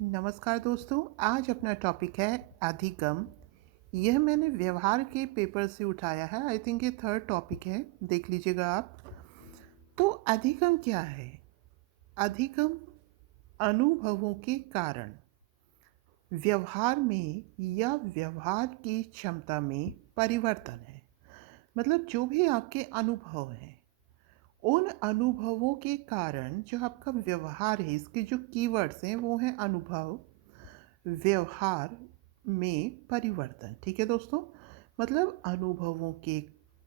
नमस्कार दोस्तों, आज अपना टॉपिक है अधिगम। यह मैंने व्यवहार के पेपर से उठाया है। आई थिंक ये थर्ड टॉपिक है, देख लीजिएगा आप। तो अधिगम क्या है? अधिगम अनुभवों के कारण व्यवहार में या व्यवहार की क्षमता में परिवर्तन है। मतलब जो भी आपके अनुभव हैं, उन अनुभवों के कारण जो आपका व्यवहार है, इसके जो कीवर्ड्स हैं वो हैं अनुभव, व्यवहार में परिवर्तन। ठीक है दोस्तों, मतलब अनुभवों के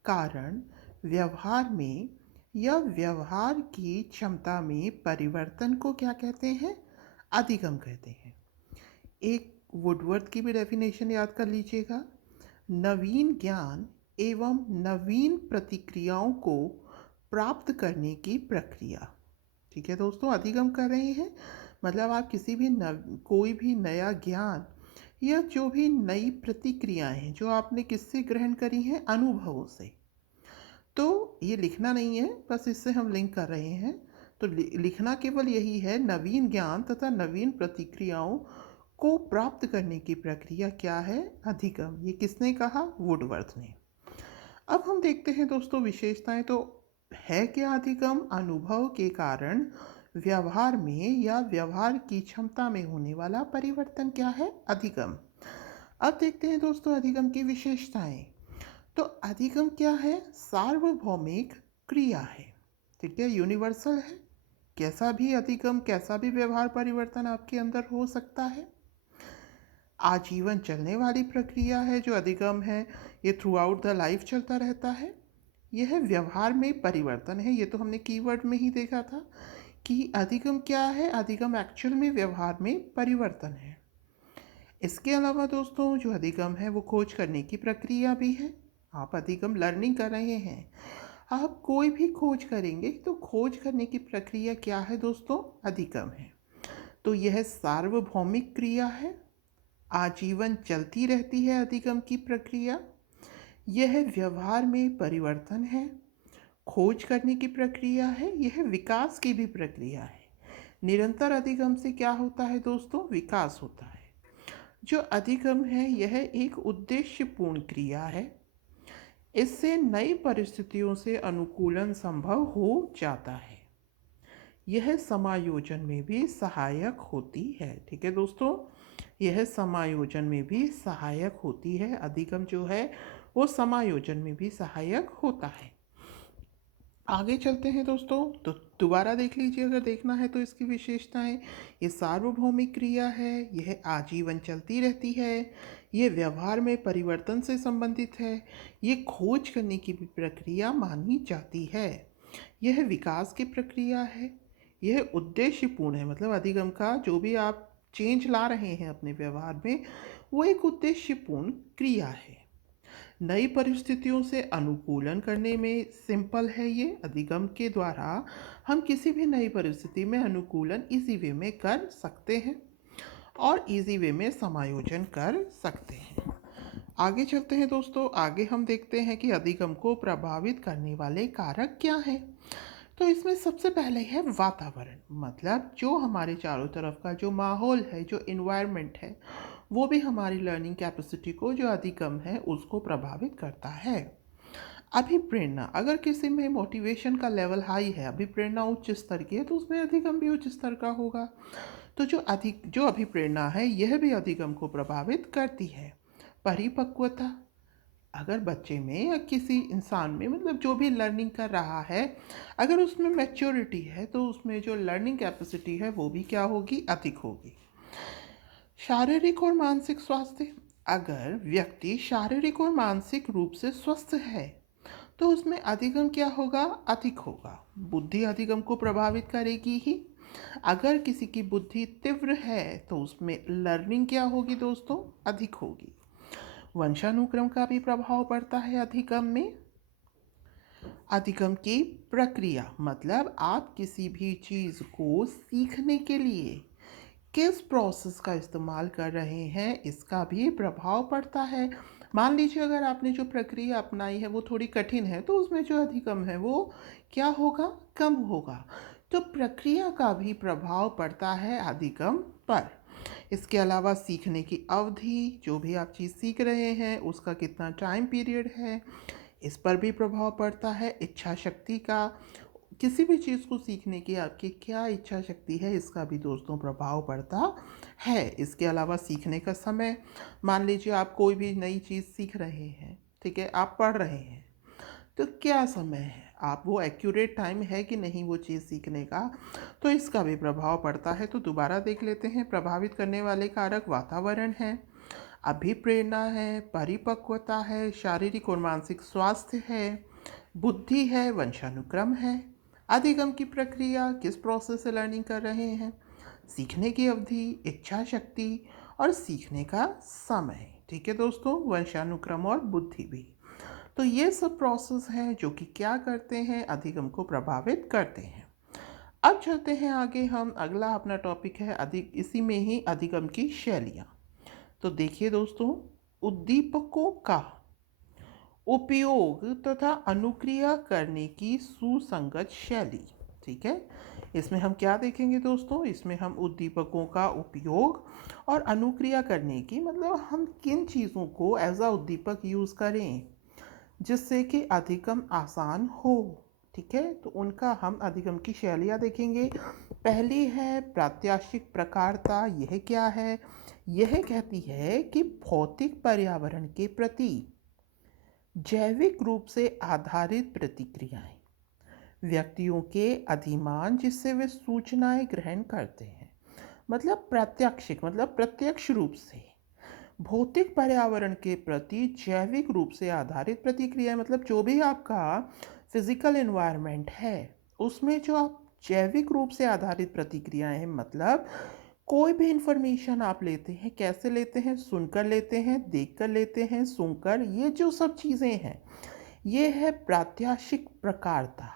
कारण व्यवहार में या व्यवहार की क्षमता में परिवर्तन को क्या कहते हैं? अधिगम कहते हैं। एक वुडवर्थ की भी डेफिनेशन याद कर लीजिएगा। नवीन ज्ञान एवं नवीन प्रतिक्रियाओं को प्राप्त करने की प्रक्रिया। ठीक है दोस्तों, अधिगम कर रहे हैं मतलब आप किसी भी कोई भी नया ज्ञान या जो भी नई प्रतिक्रियाएं हैं जो आपने किससे ग्रहण करी हैं, अनुभवों से। तो ये लिखना नहीं है, बस इससे हम लिंक कर रहे हैं। तो लिखना केवल यही है, नवीन ज्ञान तथा नवीन प्रतिक्रियाओं को प्राप्त करने की प्रक्रिया क्या है? अधिगम। ये किसने कहा? वुडवर्थ ने। अब हम देखते हैं दोस्तों विशेषताएं। तो है क्या अधिगम? अनुभव के कारण व्यवहार में या व्यवहार की क्षमता में होने वाला परिवर्तन क्या है? अधिगम। अब देखते हैं दोस्तों अधिगम की विशेषताएं। तो अधिगम क्या है? सार्वभौमिक क्रिया है। ठीक है, यूनिवर्सल है। कैसा भी अधिगम, कैसा भी व्यवहार परिवर्तन आपके अंदर हो सकता है। आजीवन चलने वाली प्रक्रिया है जो अधिगम है, ये थ्रू आउट द लाइफ चलता रहता है। यह व्यवहार में परिवर्तन है। ये तो हमने कीवर्ड में ही देखा था कि अधिगम क्या है। अधिगम एक्चुअल में व्यवहार में परिवर्तन है। इसके अलावा दोस्तों जो अधिगम है वो खोज करने की प्रक्रिया भी है। आप अधिगम लर्निंग कर रहे हैं, आप कोई भी खोज करेंगे तो खोज करने की प्रक्रिया क्या है दोस्तों? अधिगम है। तो यह सार्वभौमिक क्रिया है, आजीवन चलती रहती है अधिगम की प्रक्रिया। यह व्यवहार में परिवर्तन है, खोज करने की प्रक्रिया है, यह विकास की भी प्रक्रिया है। निरंतर अधिगम से क्या होता है दोस्तों? विकास होता है। जो अधिगम है यह एक उद्देश्यपूर्ण क्रिया है। इससे नई परिस्थितियों से अनुकूलन संभव हो जाता है। यह समायोजन में भी सहायक होती है। ठीक है दोस्तों, यह समायोजन में भी सहायक होती है। अधिगम जो है वो समायोजन में भी सहायक होता है। आगे चलते हैं दोस्तों, तो दोबारा देख लीजिए अगर देखना है तो इसकी विशेषताएं। ये सार्वभौमिक क्रिया है, यह आजीवन चलती रहती है, ये व्यवहार में परिवर्तन से संबंधित है, ये खोज करने की भी प्रक्रिया मानी जाती है, यह विकास की प्रक्रिया है, यह उद्देश्यपूर्ण है। मतलब अधिगम का जो भी आप चेंज ला रहे हैं अपने व्यवहार में, वो एक उद्देश्यपूर्ण क्रिया है। नई परिस्थितियों से अनुकूलन करने में सिंपल है। ये अधिगम के द्वारा हम किसी भी नई परिस्थिति में अनुकूलन इजी वे में कर सकते हैं और इजी वे में समायोजन कर सकते हैं। आगे चलते हैं दोस्तों, आगे हम देखते हैं कि अधिगम को प्रभावित करने वाले कारक क्या हैं। तो इसमें सबसे पहले है वातावरण। मतलब जो हमारे चारों तरफ का जो माहौल है, जो इन्वायरमेंट है, वो भी हमारी लर्निंग कैपेसिटी को, जो अधिगम है, उसको प्रभावित करता है। अभिप्रेरणा, अगर किसी में मोटिवेशन का लेवल हाई है, अभिप्रेरणा उच्च स्तर की है, तो उसमें अधिगम भी उच्च स्तर का होगा। तो जो अभिप्रेरणा है यह भी अधिगम को प्रभावित करती है। परिपक्वता, अगर बच्चे में या किसी इंसान में, मतलब जो भी लर्निंग कर रहा है, अगर उसमें मैच्योरिटी है तो उसमें जो लर्निंग कैपेसिटी है वो भी क्या होगी? अधिक होगी। शारीरिक और मानसिक स्वास्थ्य, अगर व्यक्ति शारीरिक और मानसिक रूप से स्वस्थ है तो उसमें अधिगम क्या होगा? अधिक होगा। बुद्धि अधिगम को प्रभावित करेगी ही। अगर किसी की बुद्धि तीव्र है तो उसमें लर्निंग क्या होगी दोस्तों? अधिक होगी। वंशानुक्रम का भी प्रभाव पड़ता है अधिगम में। अधिगम की प्रक्रिया, मतलब आप किसी भी चीज़ को सीखने के लिए किस प्रोसेस का इस्तेमाल कर रहे हैं, इसका भी प्रभाव पड़ता है। मान लीजिए अगर आपने जो प्रक्रिया अपनाई है वो थोड़ी कठिन है तो उसमें जो अधिगम है वो क्या होगा? कम होगा। तो प्रक्रिया का भी प्रभाव पड़ता है अधिगम पर। इसके अलावा सीखने की अवधि, जो भी आप चीज़ सीख रहे हैं उसका कितना टाइम पीरियड है, इस पर भी प्रभाव पड़ता है। इच्छा शक्ति का, किसी भी चीज़ को सीखने की आपकी क्या इच्छा शक्ति है, इसका भी दोस्तों प्रभाव पड़ता है। इसके अलावा सीखने का समय, मान लीजिए आप कोई भी नई चीज़ सीख रहे हैं, ठीक है, आप पढ़ रहे हैं, तो क्या समय है, आप वो एक्यूरेट टाइम है कि नहीं वो चीज़ सीखने का, तो इसका भी प्रभाव पड़ता है। तो दोबारा देख लेते हैं। प्रभावित करने वाले कारक वातावरण है, अभिप्रेरणा है, परिपक्वता है, शारीरिक और मानसिक स्वास्थ्य है, बुद्धि है, वंशानुक्रम है, अधिगम की प्रक्रिया, किस प्रोसेस से लर्निंग कर रहे हैं, सीखने की अवधि, इच्छा शक्ति और सीखने का समय। ठीक है दोस्तों, वंशानुक्रम और बुद्धि भी। तो ये सब प्रोसेस हैं जो कि क्या करते हैं, अधिगम को प्रभावित करते हैं। अब चलते हैं आगे, हम अगला अपना टॉपिक है अधिक, इसी में ही अधिगम की शैलियाँ। तो देखिए दोस्तों, उद्दीपकों का उपयोग तथा अनुक्रिया करने की सुसंगत शैली। ठीक है, इसमें हम क्या देखेंगे दोस्तों, इसमें हम उद्दीपकों का उपयोग और अनुक्रिया करने की, मतलब हम किन चीज़ों को एज अ उद्दीपक यूज़ करें जिससे कि अधिगम आसान हो। ठीक है, तो उनका हम अधिगम की शैलियाँ देखेंगे। पहली है प्रात्याशिक प्रकारता। यह क्या है, यह कहती है कि भौतिक पर्यावरण के प्रति जैविक रूप से आधारित प्रतिक्रियाएं, व्यक्तियों के अधिमान जिससे वे सूचनाएं ग्रहण करते हैं। मतलब प्रात्याक्षिक, मतलब प्रत्यक्ष रूप से भौतिक पर्यावरण के प्रति जैविक रूप से आधारित प्रतिक्रिया, मतलब जो भी आपका फिजिकल एनवायरनमेंट है उसमें जो आप जैविक रूप से आधारित प्रतिक्रियाएं हैं, मतलब कोई भी इंफॉर्मेशन आप लेते हैं, कैसे लेते हैं, सुनकर लेते हैं, देखकर लेते हैं, सुनकर, ये जो सब चीज़ें हैं ये है प्रात्याशिक प्रकारता।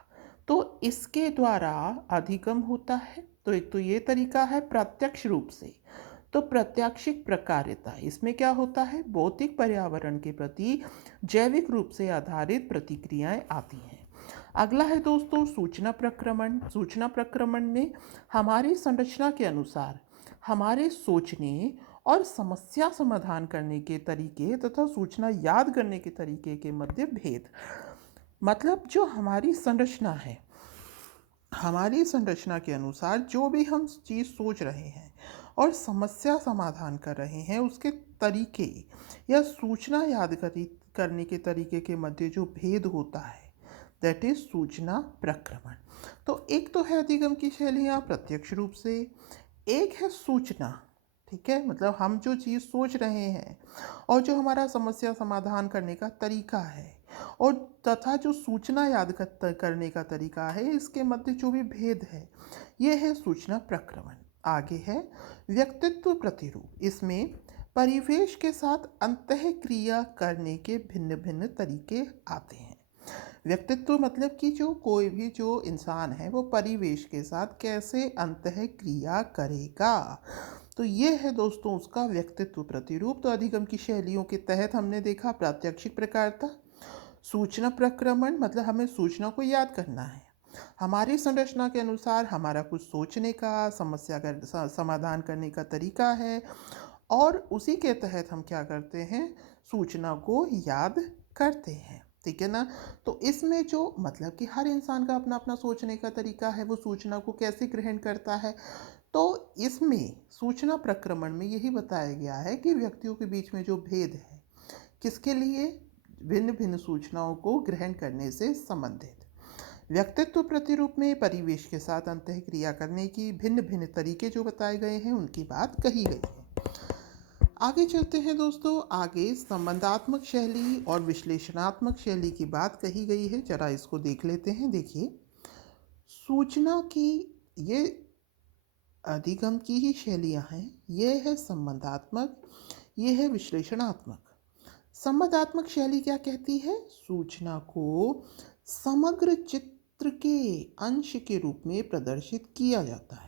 तो इसके द्वारा अधिगम होता है। तो एक तो ये तरीका है प्रत्यक्ष रूप से। तो प्रत्याशिक प्रकारिता, इसमें क्या होता है, भौतिक पर्यावरण के प्रति जैविक रूप से आधारित प्रतिक्रियाएं आती हैं। अगला है दोस्तों सूचना प्रक्रमण। सूचना प्रक्रमण में हमारी संरचना के अनुसार हमारे सोचने और समस्या समाधान करने के तरीके तथा सूचना याद करने के तरीके के मध्य भेद। मतलब जो हमारी संरचना है, हमारी संरचना के अनुसार जो भी हम चीज़ सोच रहे हैं और समस्या समाधान कर रहे हैं, उसके तरीके या सूचना याद करने के तरीके के मध्य जो भेद होता है, दैट इज सूचना प्रक्रमण। तो एक तो है अधिगम की शैलियाँ प्रत्यक्ष रूप से, एक है सूचना। ठीक है, मतलब हम जो चीज़ सोच रहे हैं और जो हमारा समस्या समाधान करने का तरीका है और तथा जो सूचना याद करने का तरीका है, इसके मध्य जो भी भेद है, ये है सूचना प्रक्रमण। आगे है व्यक्तित्व प्रतिरूप। इसमें परिवेश के साथ अंतःक्रिया करने के भिन्न भिन्न तरीके आते हैं। व्यक्तित्व मतलब कि जो कोई भी जो इंसान है वो परिवेश के साथ कैसे अंतःक्रिया करेगा, तो ये है दोस्तों उसका व्यक्तित्व प्रतिरूप। तो अधिगम की शैलियों के तहत हमने देखा प्रात्यक्षिक प्रकारता, सूचना प्रक्रमण, मतलब हमें सूचना को याद करना है, हमारी संरचना के अनुसार हमारा कुछ सोचने का, समस्या का समाधान करने का तरीका है, और उसी के तहत हम क्या करते हैं, सूचना को याद करते हैं। ठीक है ना। तो इसमें जो मतलब कि हर इंसान का अपना अपना सोचने का तरीका है, वो सूचना को कैसे ग्रहण करता है। तो इसमें सूचना प्रक्रमण में यही बताया गया है कि व्यक्तियों के बीच में जो भेद है, किसके लिए, भिन्न भिन्न सूचनाओं को ग्रहण करने से संबंधित। व्यक्तित्व प्रतिरूप में परिवेश के साथ अंतःक्रिया करने की भिन्न भिन्न तरीके जो बताए गए हैं, उनकी बात कही गई है। आगे चलते हैं दोस्तों, आगे संबंधात्मक शैली और विश्लेषणात्मक शैली की बात कही गई है, जरा इसको देख लेते हैं। देखिए, सूचना की ये अधिगम की ही शैलियाँ हैं। ये है संबंधात्मक, ये है विश्लेषणात्मक। संबंधात्मक शैली क्या कहती है, सूचना को समग्र चित्र के अंश के रूप में प्रदर्शित किया जाता है।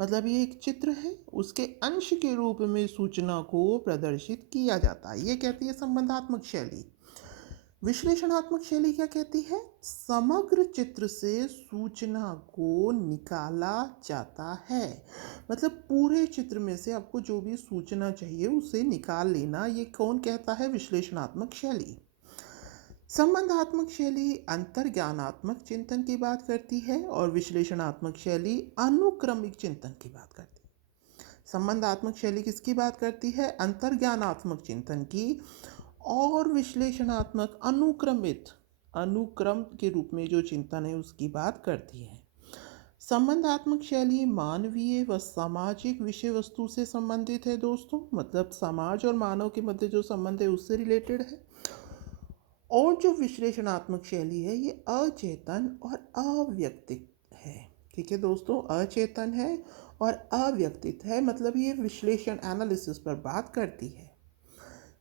मतलब ये एक चित्र है, उसके अंश के रूप में सूचना को प्रदर्शित किया जाता है, ये कहती है संबंधात्मक शैली। विश्लेषणात्मक शैली क्या कहती है? समग्र चित्र से सूचना को निकाला जाता है। मतलब पूरे चित्र में से आपको जो भी सूचना चाहिए उसे निकाल लेना, ये कौन कहता है? विश्लेषणात्मक शैली। संबंधात्मक शैली अंतर्ज्ञानात्मक चिंतन की बात करती है और विश्लेषणात्मक शैली अनुक्रमिक चिंतन की बात करती है। संबंधात्मक शैली किसकी बात करती है? अंतर्ज्ञानात्मक चिंतन की। और विश्लेषणात्मक अनुक्रम के रूप में जो चिंतन है उसकी बात करती है। संबंधात्मक शैली मानवीय व सामाजिक विषय वस्तु से संबंधित है दोस्तों, मतलब समाज और मानव के मध्य जो संबंध है उससे रिलेटेड है। और जो विश्लेषणात्मक शैली है ये अचेतन और अव्यक्तित है। ठीक है दोस्तों, अचेतन है और अव्यक्तित है, मतलब ये विश्लेषण एनालिसिस पर बात करती है।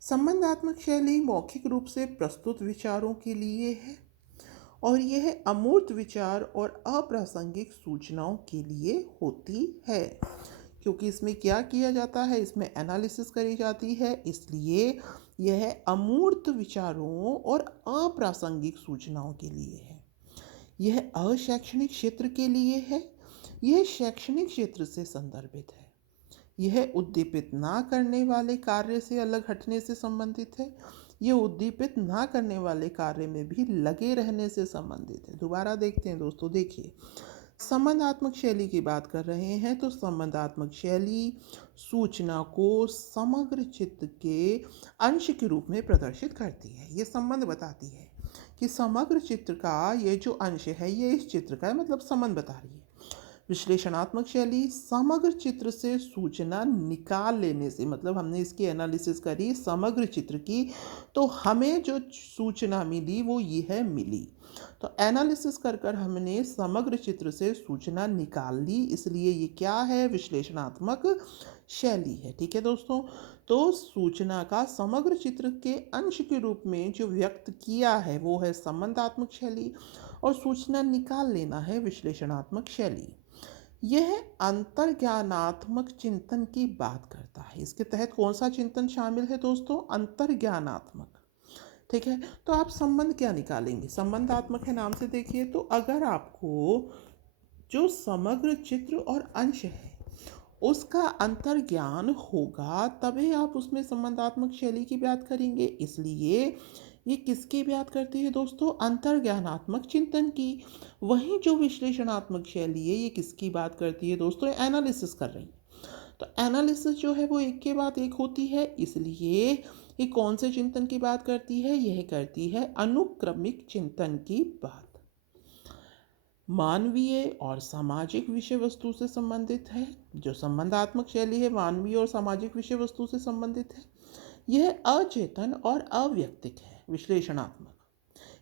संबंधात्मक शैली मौखिक रूप से प्रस्तुत विचारों के लिए है और यह अमूर्त विचार और अप्रासंगिक सूचनाओं के लिए होती है। क्योंकि इसमें क्या किया जाता है? इसमें एनालिसिस करी जाती है, इसलिए यह अमूर्त विचारों और अप्रासंगिक सूचनाओं के लिए है। यह अशैक्षणिक क्षेत्र के लिए है। यह शैक्षणिक क्षेत्र से संदर्भित है। यह उद्दीपित ना करने वाले कार्य से अलग हटने से संबंधित है। यह उद्दीपित ना करने वाले कार्य में भी लगे रहने से संबंधित है। दोबारा देखते हैं दोस्तों, देखिए संबंधात्मक शैली की बात कर रहे हैं तो संबंधात्मक शैली सूचना को समग्र चित्त के अंश के रूप में प्रदर्शित करती है। ये संबंध बताती है कि समग्र चित्र का ये जो अंश है ये इस चित्र का है, मतलब संबंध बता रही है। विश्लेषणात्मक शैली समग्र चित्र से सूचना निकाल लेने से, मतलब हमने इसकी एनालिसिस करी समग्र चित्र की तो हमें जो सूचना मिली वो यह मिली। तो एनालिसिस कर कर हमने समग्र चित्र से सूचना निकाल ली, इसलिए ये क्या है? विश्लेषणात्मक शैली है। ठीक है दोस्तों, तो सूचना का समग्र चित्र के अंश के रूप में जो व्यक्त किया है वो है संबंधात्मक शैली और सूचना निकाल लेना है विश्लेषणात्मक शैली। यह अंतर्ज्ञानात्मक चिंतन की बात करता है। इसके तहत कौन सा चिंतन शामिल है दोस्तों? अंतर्ज्ञानात्मक। ठीक है, तो आप संबंध क्या निकालेंगे? संबंधात्मक है नाम से देखिए, तो अगर आपको जो समग्र चित्र और अंश है उसका अंतर्ज्ञान होगा तभी आप उसमें संबंधात्मक शैली की बात करेंगे। इसलिए ये किसकी बात करती है दोस्तों? अंतर्ज्ञानात्मक चिंतन की। वहीं जो विश्लेषणात्मक शैली है ये किसकी बात करती है दोस्तों? एनालिसिस कर रही है। तो एनालिसिस जो है वो एक के बाद एक होती है, इसलिए ये कौन से चिंतन की बात करती है? यह करती है अनुक्रमिक चिंतन की बात। मानवीय और सामाजिक विषय वस्तु से संबंधित है। जो संबंधात्मक शैली है मानवीय और सामाजिक विषय वस्तु से संबंधित है। यह अचेतन और अव्यक्तिक है। विश्लेषणात्मक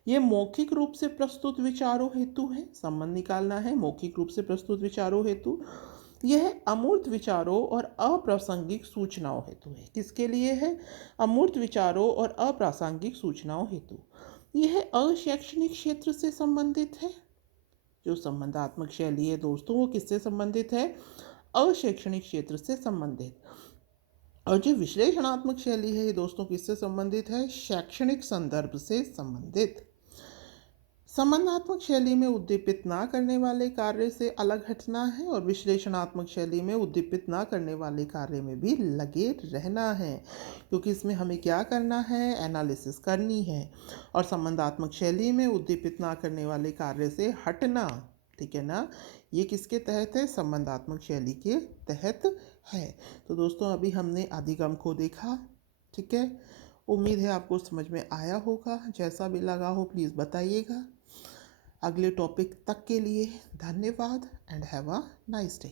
यह मौखिक रूप से प्रस्तुत विचारों हेतु है। संबंध निकालना है मौखिक रूप से प्रस्तुत विचारों हेतु। यह अमूर्त विचारों और अप्रासंगिक सूचनाओं हेतु है। किसके लिए है? अमूर्त विचारों और अप्रासंगिक सूचनाओं हेतु। यह अशैक्षणिक क्षेत्र से संबंधित है। जो संबंधात्मक शैली है दोस्तों वो किससे संबंधित है? अशैक्षणिक क्षेत्र से संबंधित। और जो विश्लेषणात्मक शैली है ये दोस्तों किससे संबंधित है? शैक्षणिक संदर्भ से संबंधित। संबंधात्मक शैली में उद्दीपित ना करने वाले कार्य से अलग हटना है और विश्लेषणात्मक शैली में उद्दीपित ना करने वाले कार्य में भी लगे रहना है, क्योंकि इसमें हमें क्या करना है? एनालिसिस करनी है। और संबंधात्मक शैली में उद्दीपित ना करने वाले कार्य से हटना, ठीक है ना, ये किसके तहत है? संबंधात्मक शैली के तहत है। तो दोस्तों अभी हमने अधिगम को देखा। ठीक है, उम्मीद है आपको समझ में आया होगा। जैसा भी लगा हो प्लीज़ बताइएगा। अगले टॉपिक तक के लिए धन्यवाद and have a nice day.